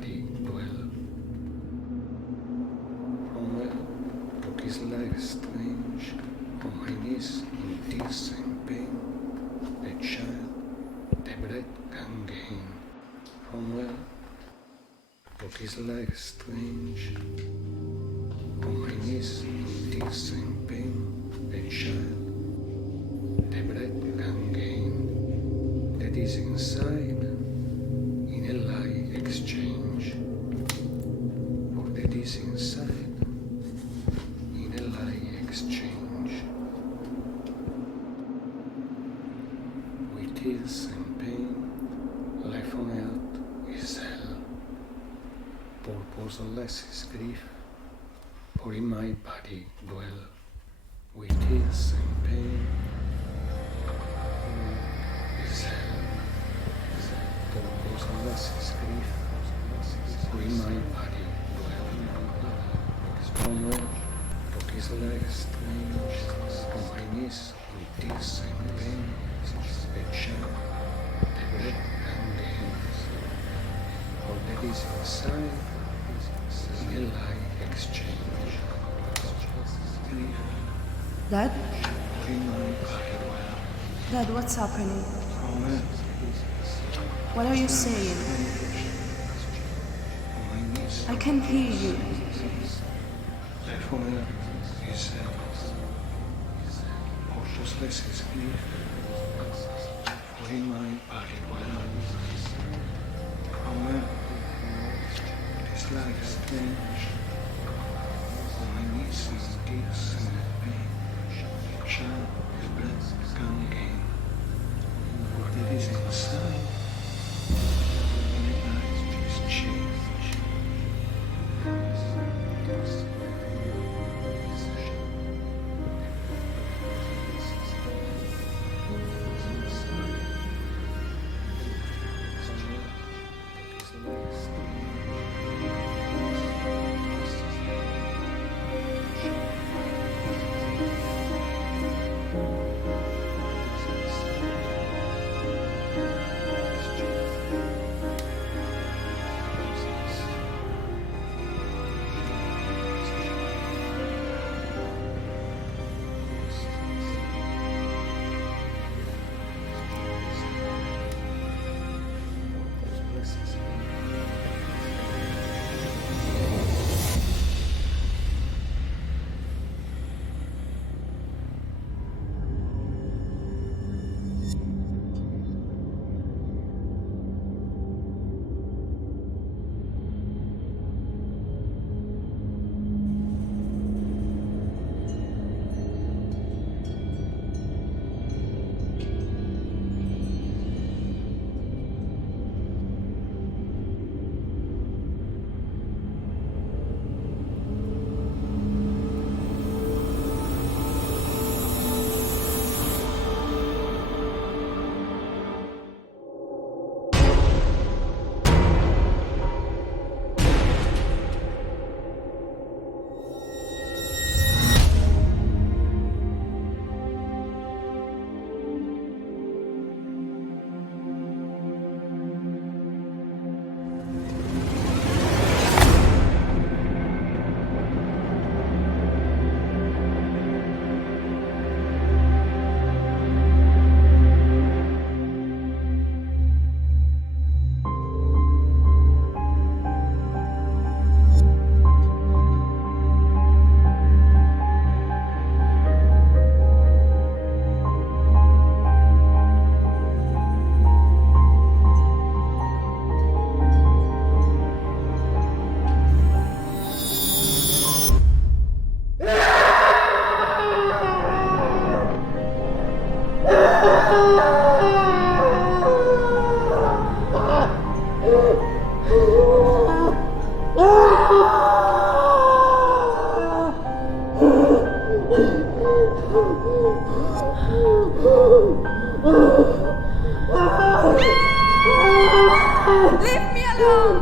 body dwell. From well, what is life strange, on my knees in tears and pain, the child, the breath can gain. From well, what is life strange, on my knees in tears and pain, the child, the breath can gain, that is inside, in a lie exchange, for that is inside, in a lie exchange. With tears and pain, life on earth is hell, purposeless is grief, for in my body dwell. With tears and pain, is hell, purposeless is grief, for in my body dwell. From where, what is life strange, on my knees with tears and pain, the child, the breath and gain, for that is inside, in a lie exchange. Dad? For in my body dwell. Dad, what's happening? From where, What are you saying? on my knees, I can't hear you. life on earth is hell, purposeless is grief, for in my body dwell. From where, what is life strange, on my knees in tears and pain, child, his breath can gain, for that is inside, in a life is change. Leave me alone!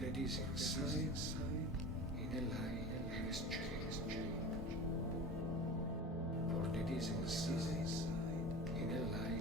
that is inside in a line and exchange. For that is inside in a line